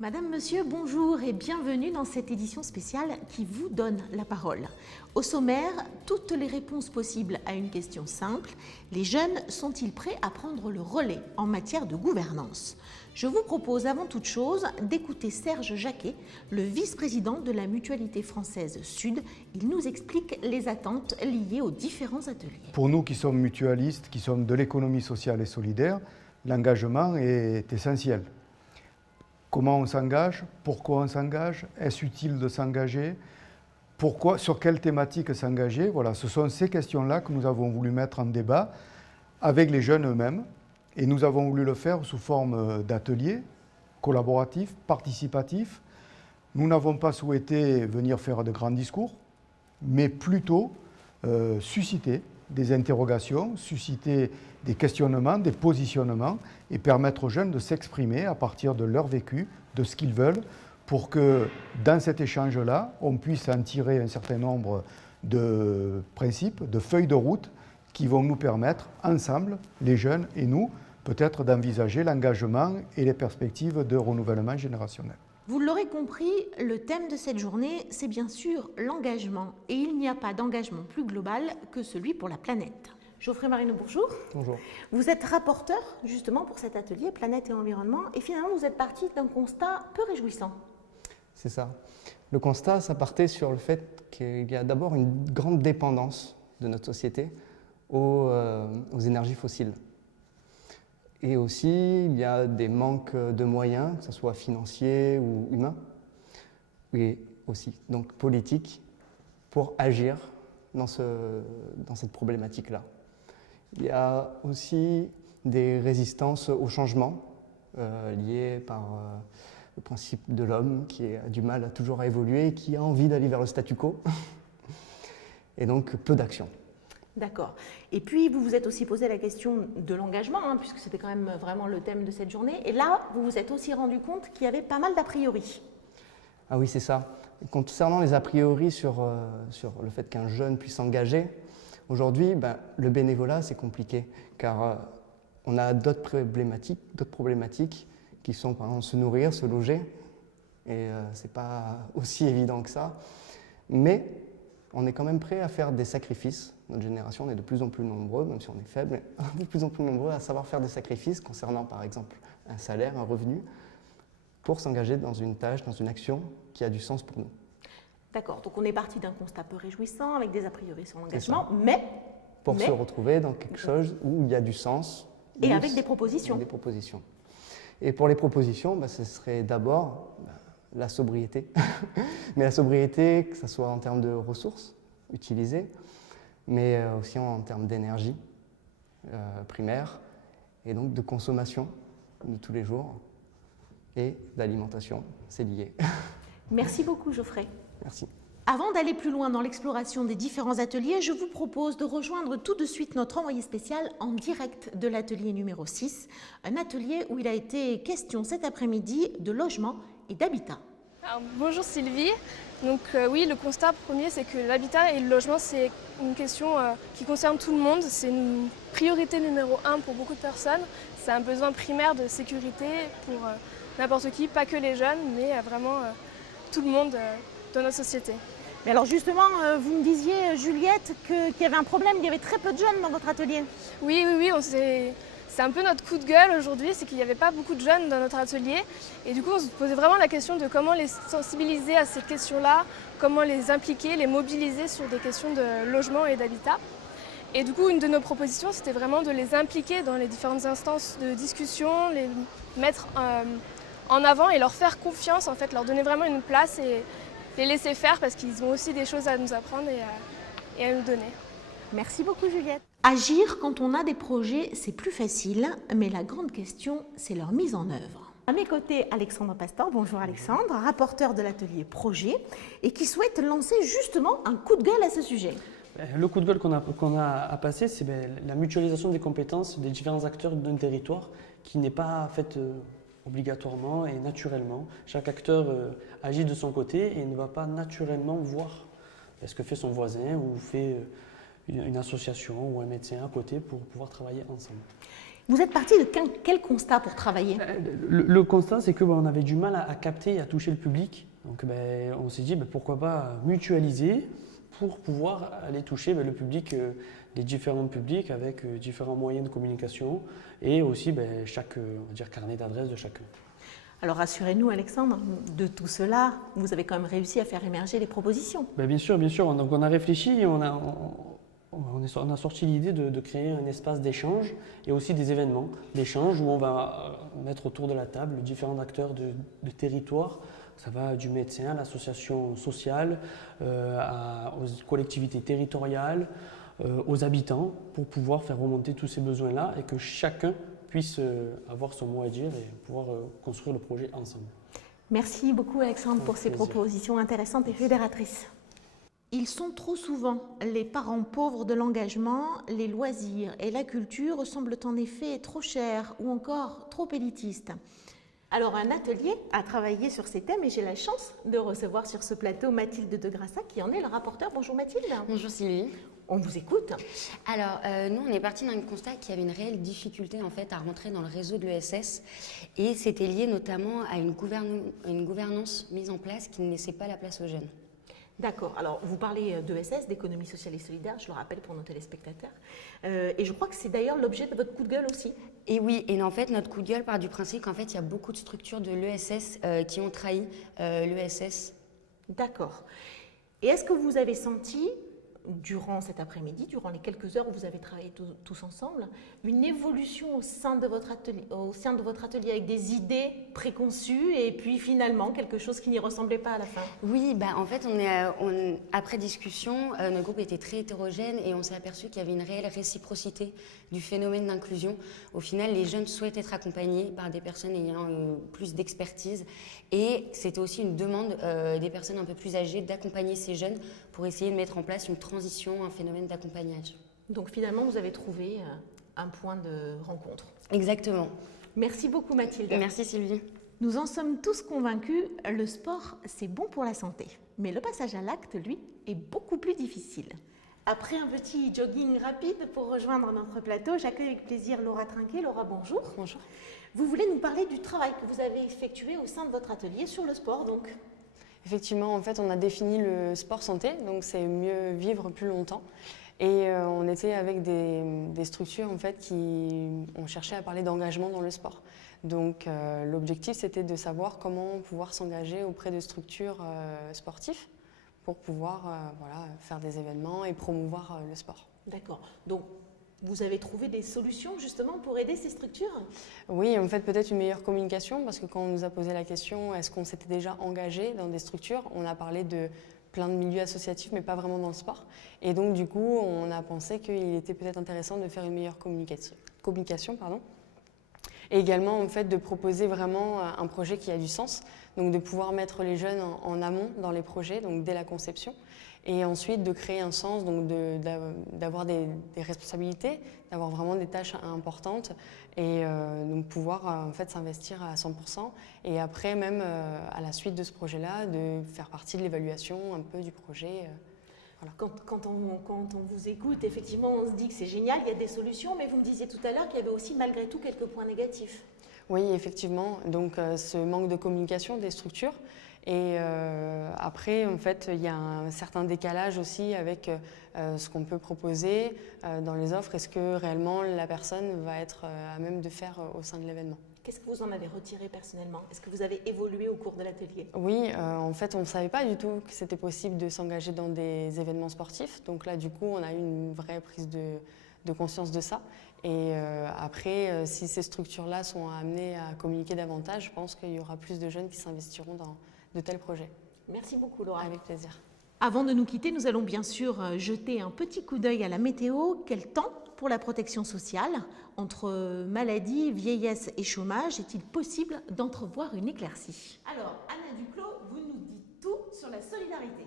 Madame, Monsieur, bonjour et bienvenue dans cette édition spéciale qui vous donne la parole. Au sommaire, toutes les réponses possibles à une question simple. Les jeunes sont-ils prêts à prendre le relais en matière de gouvernance? Je vous propose avant toute chose d'écouter Serge Jacquet, le vice-président de la Mutualité française Sud. Il nous explique les attentes liées aux différents ateliers. Pour nous qui sommes mutualistes, qui sommes de l'économie sociale et solidaire, l'engagement est essentiel. Comment on s'engage? Pourquoi on s'engage? Est-ce utile de s'engager? Pourquoi? Sur quelle thématique s'engager? Voilà, ce sont ces questions-là que nous avons voulu mettre en débat avec les jeunes eux-mêmes. Et nous avons voulu le faire sous forme d'ateliers collaboratifs, participatifs. Nous n'avons pas souhaité venir faire de grands discours, mais plutôt susciter des interrogations, susciter des questionnements, des positionnements et permettre aux jeunes de s'exprimer à partir de leur vécu, de ce qu'ils veulent, pour que dans cet échange-là, on puisse en tirer un certain nombre de principes, de feuilles de route qui vont nous permettre, ensemble, les jeunes et nous, peut-être d'envisager l'engagement et les perspectives de renouvellement générationnel. Vous l'aurez compris, le thème de cette journée, c'est bien sûr l'engagement. Et il n'y a pas d'engagement plus global que celui pour la planète. Geoffrey Marino, bonjour. Bonjour. Vous êtes rapporteur justement pour cet atelier Planète et Environnement. Et finalement, vous êtes parti d'un constat peu réjouissant. C'est ça. Le constat, ça partait sur le fait qu'il y a d'abord une grande dépendance de notre société aux énergies fossiles. Et aussi, il y a des manques de moyens, que ce soit financiers ou humains, et aussi donc politiques, pour agir dans cette problématique-là. Il y a aussi des résistances au changement liées par le principe de l'homme qui a du mal toujours à évoluer et qui a envie d'aller vers le statu quo. Et donc peu d'action. D'accord. Et puis, vous vous êtes aussi posé la question de l'engagement, puisque c'était quand même vraiment le thème de cette journée. Et là, vous vous êtes aussi rendu compte qu'il y avait pas mal d'a priori. Ah oui, c'est ça. Concernant les a priori sur le fait qu'un jeune puisse s'engager, aujourd'hui, le bénévolat, c'est compliqué, car on a d'autres problématiques qui sont, par exemple, se nourrir, se loger, et c'est pas aussi évident que ça. Mais on est quand même prêt à faire des sacrifices. Notre génération, on est de plus en plus nombreux, même si on est faible, de plus en plus nombreux à savoir faire des sacrifices concernant, par exemple, un salaire, un revenu, pour s'engager dans une tâche, dans une action qui a du sens pour nous. D'accord, donc on est parti d'un constat peu réjouissant, avec des a priori sur l'engagement, mais se retrouver dans quelque chose où il y a du sens. Et avec des propositions. Des propositions. Et pour les propositions, ce serait d'abord la sobriété. Mais la sobriété, que ce soit en termes de ressources utilisées, mais aussi en termes d'énergie primaire, et donc de consommation de tous les jours, et d'alimentation, c'est lié. Merci beaucoup, Geoffrey. Merci. Avant d'aller plus loin dans l'exploration des différents ateliers, je vous propose de rejoindre tout de suite notre envoyé spécial en direct de l'atelier numéro 6, un atelier où il a été question cet après-midi de logement et d'habitat. Alors, bonjour Sylvie. Donc oui, le constat premier, c'est que l'habitat et le logement, c'est une question qui concerne tout le monde. C'est une priorité numéro 1 pour beaucoup de personnes. C'est un besoin primaire de sécurité pour n'importe qui, pas que les jeunes, mais vraiment tout le monde dans notre société. Mais alors justement, vous me disiez, Juliette, qu'il y avait un problème, il y avait très peu de jeunes dans votre atelier. Oui, c'est un peu notre coup de gueule aujourd'hui, c'est qu'il n'y avait pas beaucoup de jeunes dans notre atelier. Et du coup, on se posait vraiment la question de comment les sensibiliser à ces questions-là, comment les impliquer, les mobiliser sur des questions de logement et d'habitat. Et du coup, une de nos propositions, c'était vraiment de les impliquer dans les différentes instances de discussion, les mettre en avant et leur faire confiance, en fait, leur donner vraiment une place et les laisser faire parce qu'ils ont aussi des choses à nous apprendre et à nous donner. Merci beaucoup, Juliette. Agir quand on a des projets, c'est plus facile, mais la grande question, c'est leur mise en œuvre. À mes côtés, Alexandre Pastor. Bonjour Alexandre, rapporteur de l'atelier Projet et qui souhaite lancer justement un coup de gueule à ce sujet. Le coup de gueule qu'on a à passer, c'est la mutualisation des compétences des différents acteurs d'un territoire qui n'est pas faite obligatoirement et naturellement. Chaque acteur agit de son côté et ne va pas naturellement voir ce que fait son voisin ou fait une association ou un médecin à côté pour pouvoir travailler ensemble. Vous êtes parti de quel constat pour travailler? Le constat, c'est qu'on avait du mal à capter et à toucher le public. Donc on s'est dit pourquoi pas mutualiser pour pouvoir aller toucher le public, les différents publics avec différents moyens de communication et aussi chaque on va dire, carnet d'adresses de chacun. Alors rassurez-nous Alexandre, de tout cela, vous avez quand même réussi à faire émerger les propositions. Bien sûr. Donc on a réfléchi et on a sorti l'idée de créer un espace d'échange et aussi des événements d'échange où on va mettre autour de la table différents acteurs de territoire. Ça va du médecin à l'association sociale, aux collectivités territoriales, aux habitants, pour pouvoir faire remonter tous ces besoins-là et que chacun puisse avoir son mot à dire et pouvoir construire le projet ensemble. Merci beaucoup Alexandre pour ces propositions intéressantes et fédératrices. Ils sont trop souvent les parents pauvres de l'engagement, les loisirs et la culture semblent en effet trop chers ou encore trop élitistes. Alors un atelier a travaillé sur ces thèmes et j'ai la chance de recevoir sur ce plateau Mathilde de Grassac qui en est le rapporteur. Bonjour Mathilde. Bonjour Sylvie. On vous écoute. Alors nous on est parti d'un constat qu'il y avait une réelle difficulté en fait à rentrer dans le réseau de l'ESS et c'était lié notamment à une gouvernance mise en place qui ne laissait pas la place aux jeunes. D'accord. Alors, vous parlez d'ESS, d'économie sociale et solidaire, je le rappelle pour nos téléspectateurs. Et je crois que c'est d'ailleurs l'objet de votre coup de gueule aussi. Et oui, et en fait, notre coup de gueule part du principe qu'en fait, il y a beaucoup de structures de l'ESS qui ont trahi l'ESS. D'accord. Et est-ce que vous avez senti, durant cet après-midi, durant les quelques heures où vous avez travaillé tous ensemble, une évolution au sein de votre atelier avec des idées préconçues et puis finalement quelque chose qui n'y ressemblait pas à la fin? Oui, en fait, après discussion, notre groupe était très hétérogène et on s'est aperçu qu'il y avait une réelle réciprocité du phénomène d'inclusion. Au final, les jeunes souhaitent être accompagnés par des personnes ayant plus d'expertise et c'était aussi une demande des personnes un peu plus âgées d'accompagner ces jeunes pour essayer de mettre en place une transition, un phénomène d'accompagnage. Donc finalement, vous avez trouvé un point de rencontre. Exactement. Merci beaucoup Mathilde. Merci Sylvie. Nous en sommes tous convaincus, le sport, c'est bon pour la santé. Mais le passage à l'acte, lui, est beaucoup plus difficile. Après un petit jogging rapide pour rejoindre notre plateau, j'accueille avec plaisir Laura Trinquet. Laura, bonjour. Bonjour. Vous voulez nous parler du travail que vous avez effectué au sein de votre atelier sur le sport, donc? Effectivement, en fait, on a défini le sport santé, donc c'est mieux vivre plus longtemps. Et on était avec des structures en fait, qui ont cherché à parler d'engagement dans le sport. Donc l'objectif, c'était de savoir comment pouvoir s'engager auprès de structures sportives pour pouvoir faire des événements et promouvoir le sport. D'accord. Donc, vous avez trouvé des solutions justement pour aider ces structures? Oui, en fait peut-être une meilleure communication parce que quand on nous a posé la question est-ce qu'on s'était déjà engagé dans des structures, on a parlé de plein de milieux associatifs mais pas vraiment dans le sport. Et donc du coup on a pensé qu'il était peut-être intéressant de faire une meilleure communication. Et également en fait de proposer vraiment un projet qui a du sens, donc de pouvoir mettre les jeunes en amont dans les projets, donc dès la conception. Et ensuite de créer un sens, donc d'avoir des responsabilités, d'avoir vraiment des tâches importantes et donc pouvoir en fait s'investir à 100%. Et après même à la suite de ce projet-là, de faire partie de l'évaluation un peu du projet. Voilà. Quand on vous écoute, effectivement, on se dit que c'est génial, il y a des solutions, mais vous me disiez tout à l'heure qu'il y avait aussi malgré tout quelques points négatifs. Oui, effectivement. Donc ce manque de communication des structures. Et après, en fait, il y a un certain décalage aussi avec ce qu'on peut proposer dans les offres. Est-ce que réellement la personne va être à même de faire au sein de l'événement? Qu'est-ce que vous en avez retiré personnellement? Est-ce que vous avez évolué au cours de l'atelier? Oui, en fait, on ne savait pas du tout que c'était possible de s'engager dans des événements sportifs. Donc là, du coup, on a eu une vraie prise de conscience de ça. Et après, si ces structures-là sont amenées à communiquer davantage, je pense qu'il y aura plus de jeunes qui s'investiront dans de tels projets. Merci beaucoup Laura. Avec plaisir. Avant de nous quitter, nous allons bien sûr jeter un petit coup d'œil à la météo. Quel temps pour la protection sociale? Entre maladie, vieillesse et chômage, est-il possible d'entrevoir une éclaircie? Alors, Anna Duclos, vous nous dites tout sur la solidarité.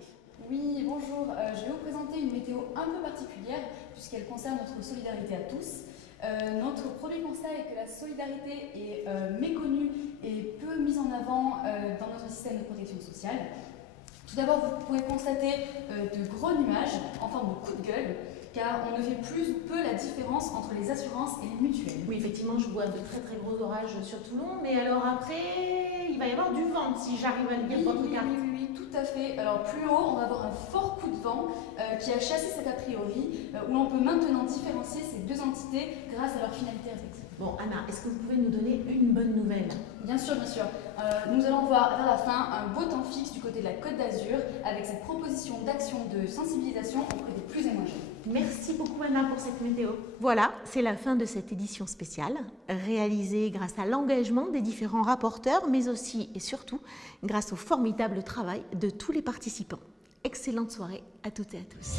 Oui, bonjour. Je vais vous présenter une météo un peu particulière puisqu'elle concerne notre solidarité à tous. Notre premier constat est que la solidarité est méconnue et peu mise en avant dans notre système de protection sociale. Tout d'abord, vous pouvez constater de gros nuages en forme de coup de gueule. car on ne fait plus ou peu la différence entre les assurances et les mutuelles. Oui, effectivement, je vois de très très gros orages sur Toulon, mais alors après, il va y avoir du vent si j'arrive à lire votre carte. Oui, tout à fait. Alors plus haut, on va avoir un fort coup de vent qui a chassé cet a priori, où l'on peut maintenant différencier ces deux entités grâce à leur finalité respective. Bon, Anna, est-ce que vous pouvez nous donner une bonne nouvelle? Bien sûr, bien sûr. Nous allons voir vers la fin un beau temps fixe du côté de la Côte d'Azur avec cette proposition d'action de sensibilisation auprès des plus et moins jeunes. Merci beaucoup Anna pour cette météo. Voilà, c'est la fin de cette édition spéciale, réalisée grâce à l'engagement des différents rapporteurs, mais aussi et surtout grâce au formidable travail de tous les participants. Excellente soirée à toutes et à tous.